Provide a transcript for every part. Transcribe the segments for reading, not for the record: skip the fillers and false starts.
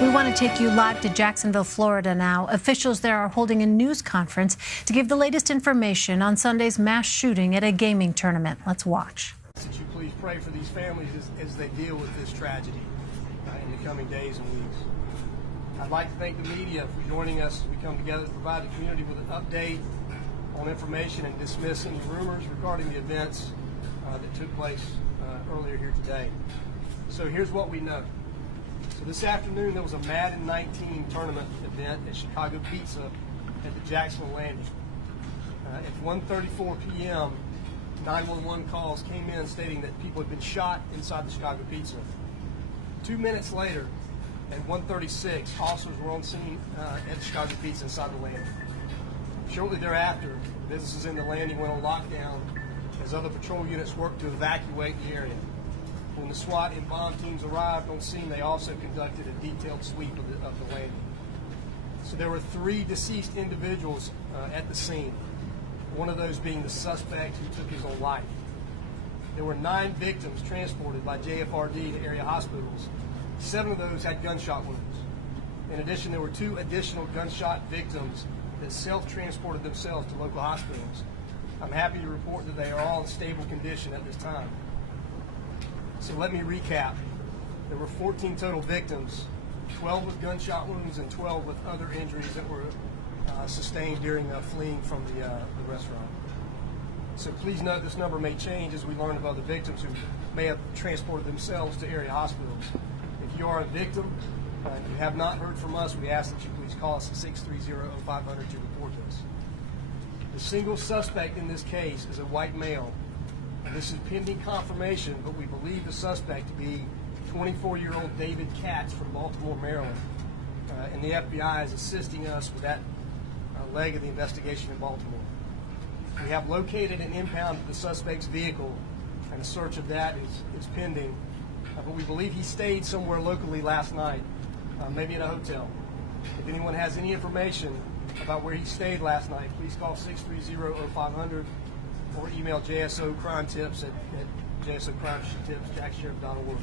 We want to take you live to Jacksonville, Florida now. Officials there are holding a news conference to give the latest information on Sunday's mass shooting at a gaming tournament. Let's watch. Would you please pray for these families as they deal with this tragedy in the coming days and weeks. I'd like to thank the media for joining us as we come together to provide the community with an update on information and dismiss any rumors regarding the events that took place earlier here today. So here's what we know. So this afternoon there was a Madden 19 tournament event at Chicago Pizza at the Jacksonville Landing. At 1:34 p.m., 911 calls came in stating that people had been shot inside the Chicago Pizza. 2 minutes later, at 1:36, officers were on scene at Chicago Pizza inside the landing. Shortly thereafter, businesses in the landing went on lockdown as other patrol units worked to evacuate the area. When the SWAT and bomb teams arrived on scene, they also conducted a detailed sweep of the landing. So there were 3 deceased individuals at the scene, one of those being the suspect who took his own life. There were 9 victims transported by JFRD to area hospitals. 7 of those had gunshot wounds. In addition, there were 2 additional gunshot victims that self-transported themselves to local hospitals. I'm happy to report that they are all in stable condition at this time. So let me recap. There were 14 total victims, 12 with gunshot wounds and 12 with other injuries that were sustained during fleeing from the restaurant. So please note this number may change as we learn of other victims who may have transported themselves to area hospitals. If you are a victim and you have not heard from us, we ask that you please call us at 630-0500 to report this. The single suspect in this case is a white male. This is pending confirmation, but we believe the suspect to be 24-year-old David Katz from Baltimore, Maryland. And the FBI is assisting us with that leg of the investigation in Baltimore. We have located and impounded the suspect's vehicle, and a search of that is pending. But we believe he stayed somewhere locally last night, maybe in a hotel. If anyone has any information about where he stayed last night, please call 630-0500 or email JSOCrimetips at JSOCrimetips@jacksheriff.org.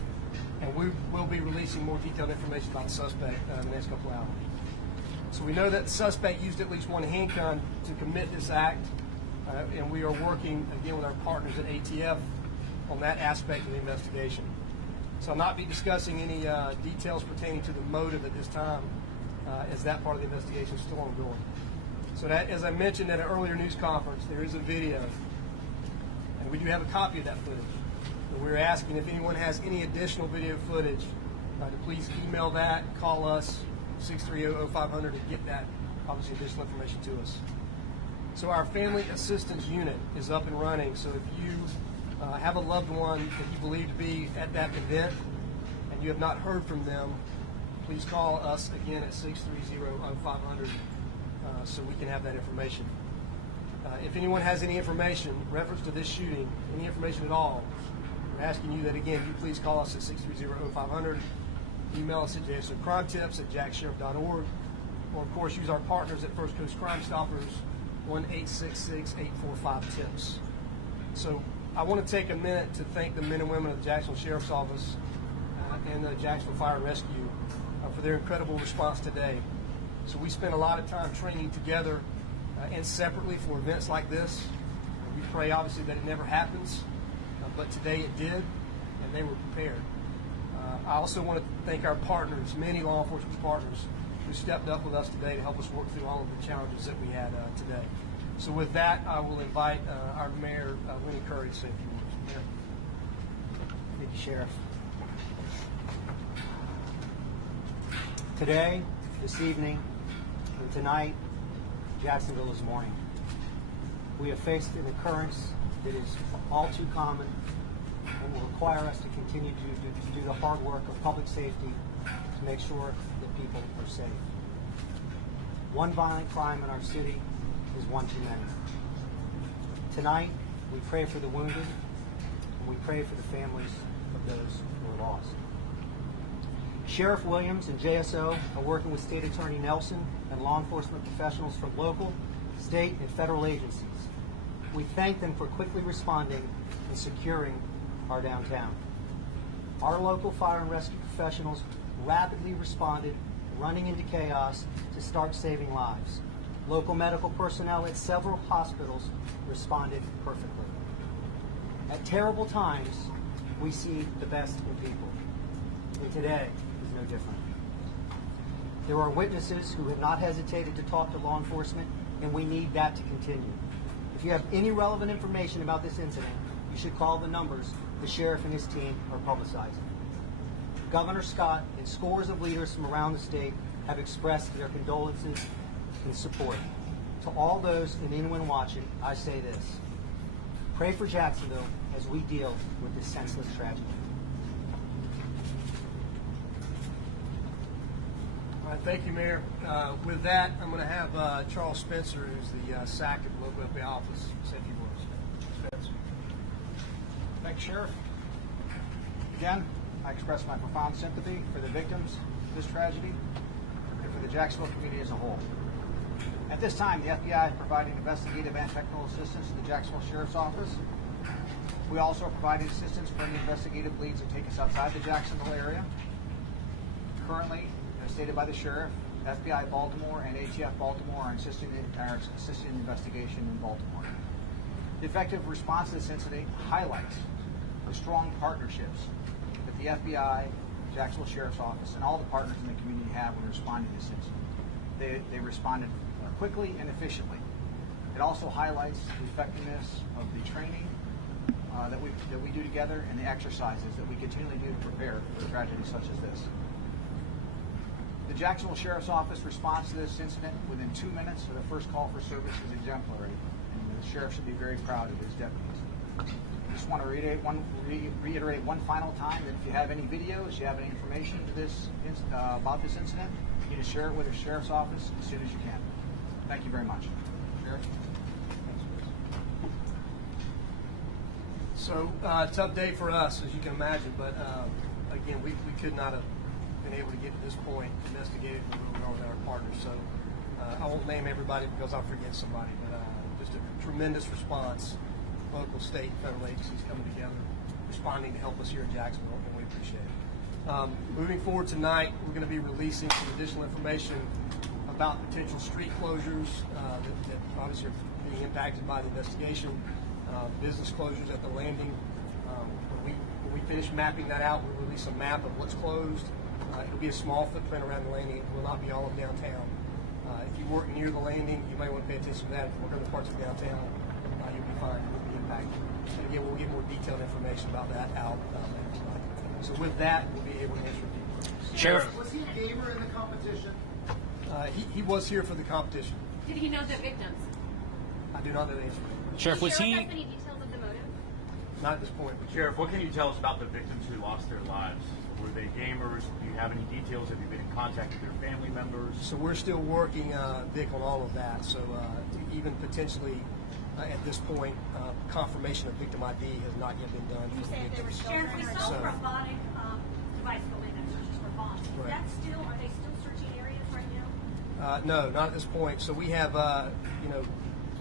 And we will be releasing more detailed information about the suspect in the next couple hours. So we know that the suspect used at least one handgun to commit this act, and we are working again with our partners at ATF on that aspect of the investigation. So I'll not be discussing any details pertaining to the motive at this time, as that part of the investigation is still ongoing. So that, as I mentioned at an earlier news conference, there is a video, and we do have a copy of that footage. So we're asking if anyone has any additional video footage to please email that, call us, 630-0500 to get that, obviously, additional information to us. So our family assistance unit is up and running, so if you have a loved one that you believe to be at that event and you have not heard from them, please call us again at 630-0500 so we can have that information. If anyone has any information in reference to this shooting, any information at all, we're asking you that again, you please call us at 630-0500, email us at JSOCrimetips@jacksheriff.org, or of course use our partners at First Coast Crime Stoppers, 1-866-845-TIPS. So I want to take a minute to thank the men and women of the Jacksonville Sheriff's Office and the Jacksonville Fire and Rescue for their incredible response today. So we spent a lot of time training together and separately for events like this. We pray obviously that it never happens, but today it did, and they were prepared. I also want to thank our partners, many law enforcement partners, who stepped up with us today to help us work through all of the challenges that we had today. So with that, I will invite our Mayor, Winnie Curry, to say a few words. Mayor. Thank you, Sheriff. Today, this evening, and tonight, Jacksonville is mourning. We have faced an occurrence that is all too common and will require us to continue to do the hard work of public safety to make sure that people are safe. One violent crime in our city is one too many. Tonight, we pray for the wounded, and we pray for the families of those who are lost. Sheriff Williams and JSO are working with State Attorney Nelson and law enforcement professionals from local, state, and federal agencies. We thank them for quickly responding and securing our downtown. Our local fire and rescue professionals rapidly responded, running into chaos to start saving lives. Local medical personnel at several hospitals responded perfectly. At terrible times, we see the best in people. And today is no different. There are witnesses who have not hesitated to talk to law enforcement, and we need that to continue. If you have any relevant information about this incident, you should call the numbers the sheriff and his team are publicizing. Governor Scott and scores of leaders from around the state have expressed their condolences and support. To all those and anyone watching, I say this: pray for Jacksonville as we deal with this senseless tragedy. All right, thank you, Mayor. With that, I'm going to have Charles Spencer, who's the SAC at the local FBI office, say a few words. Spencer. Thanks, Sheriff. Again, I express my profound sympathy for the victims of this tragedy and for the Jacksonville community as a whole. At this time, the FBI is providing investigative and technical assistance to the Jacksonville Sheriff's Office. We also are providing assistance for any investigative leads that take us outside the Jacksonville area. Currently, as stated by the Sheriff, FBI Baltimore and ATF Baltimore are assisting in the investigation in Baltimore. The effective response to this incident highlights the strong partnerships that the FBI, Jacksonville Sheriff's Office, and all the partners in the community have when responding to this incident. They responded quickly and efficiently. It also highlights the effectiveness of the training that we do together and the exercises that we continually do to prepare for tragedies such as this. The Jacksonville Sheriff's Office response to this incident within 2 minutes of the first call for service is exemplary, and the Sheriff should be very proud of his deputies. I just want to reiterate one final time that if you have any videos, you have any information to this about this incident, you need to share it with the Sheriff's Office as soon as you can. Thank you very much. Sheriff? So, tough day for us, as you can imagine, but again, we could not have been able to get to this point investigated where we are with our partners. So, I won't name everybody because I'll forget somebody, but just a tremendous response. Local, state, and federal agencies coming together, responding to help us here in Jacksonville, and we appreciate it. Moving forward tonight, we're going to be releasing some additional information about potential street closures that obviously are being impacted by the investigation, business closures at the landing. When we finish mapping that out, we'll release a map of what's closed. It'll be a small footprint around the landing. It will not be all of downtown. If you work near the landing, you might want to pay attention to that. If you work other parts of downtown, you'll be fine. It won't be impacted. And again, we'll get more detailed information about that out later tonight. So with that, we'll be able to answer people. Sheriff, was he a gamer in the competition? He was here for the competition. Did he know the victims? I do not know the answer. Sheriff, was he? Have any details of the motive? Not at this point. But Sheriff, what can you tell us about the victims who lost their lives? Were they gamers? Do you have any details? Have you been in contact with their family members? So we're still working, Vic, on all of that. So even potentially at this point, confirmation of victim ID has not yet been done. You said there were Sheriff, we saw So- a robotic device go in that searches for bombs. Right. Are they still searching areas right now? No, not at this point. So we have,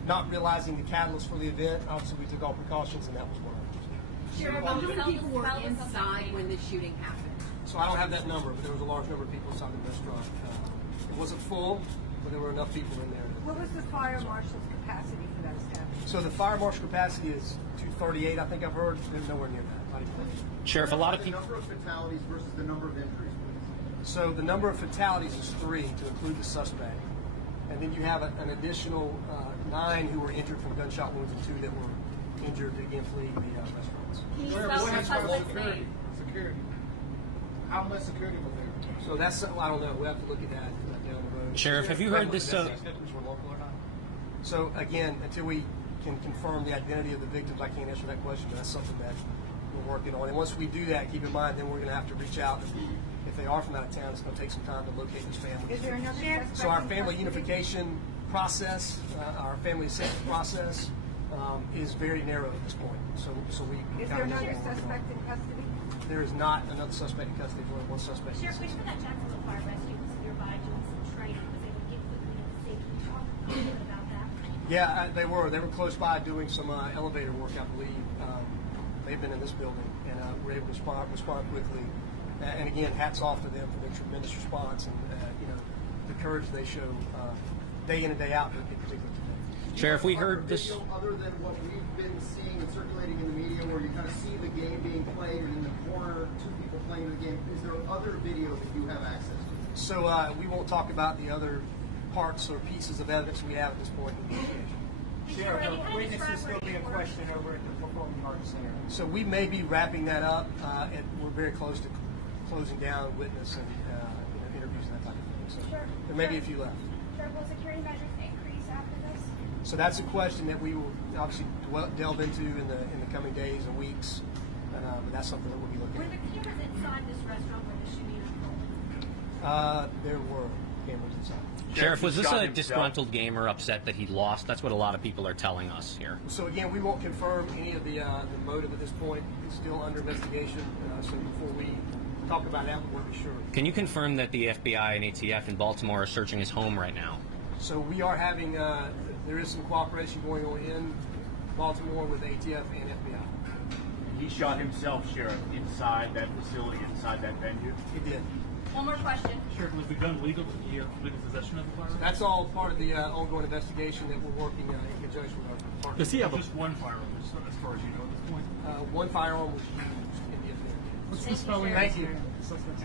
not realizing the catalyst for the event, obviously we took all precautions, and that was one of them. Sheriff, How many people were inside when the shooting happened? So I don't have that number, but there was a large number of people inside the restaurant. It wasn't full, but there were enough people in there. What was the fire marshal's capacity for that establishment? So the fire marshal capacity is 238, I think I've heard. There's nowhere near that. Not even close. Sheriff, a lot of The Uh, people. number of fatalities versus the number of injuries, please. So the number of fatalities is 3 to include the suspect. And then you have an additional 9 who were injured from gunshot wounds and 2 that were injured, again, fleeing the restaurants. Can you Sheriff, spell what the happened with husband's security? name? Security. How much security was there? So that's, I don't know. We have to look at that down the road. Sheriff, have you heard this? Victims were local or not? So again, until we can confirm the identity of the victims, I can't answer that question. But that's something that we're working on. And once we do that, keep in mind, then we're going to have to reach out. If they are from out of town, it's going to take some time to locate those families. Is there another suspect So our in family custody? unification process, our family assessment process, is very narrow at this point. So we Is kind there of know another what we're working suspect on. in custody? There is not another suspect in custody. There's only one suspect. Sheriff, we know that Jacksonville Fire Rescue was nearby doing some training. Was able to get equipment in the safety. Talk a little bit about that. Yeah, they were. They were close by doing some elevator work, I believe. They've been in this building, and were able to respond quickly. And again, hats off to them for their tremendous response and the courage they show day in and day out, in particular today. Sheriff, we heard this. Other than what we've been seeing and circulating in the media, where you kind of see the game being played, and in the corner, two people playing the game, is there other video that you have access to? So we won't talk about the other parts or pieces of evidence we have at this point in the investigation. Sheriff, the witness is still being questioned over at the Performing Arts Center. So we may be wrapping that up, and we're very close to closing down witness and interviews and that type of thing. So Sure. there may be a few left. Sure, will security measures increase after this? So that's a question that we will obviously delve into in the coming days and weeks. But that's something that we'll be looking Were at. the cameras inside this restaurant when the shooting unfolded? There were cameras inside. Sheriff, was this Shot a himself. disgruntled gamer upset that he lost? That's what a lot of people are telling us here. So again, we won't confirm any of the motive at this point. It's still under investigation. So before we talk about that, we won't be sure. Can you confirm that the FBI and ATF in Baltimore are searching his home right now? So we are having, there is some cooperation going on in Baltimore with ATF and FBI. He shot himself, Sheriff, inside that facility, inside that venue. He did. One more question. Sheriff, was the gun legal? Did he have legal possession of the firearm? That's all part of the ongoing investigation that we're working in conjunction with our partners. Does he have just one firearm, as far as you know at this point? One firearm was used in the affair. What's the spelling? Thank you. Suspect.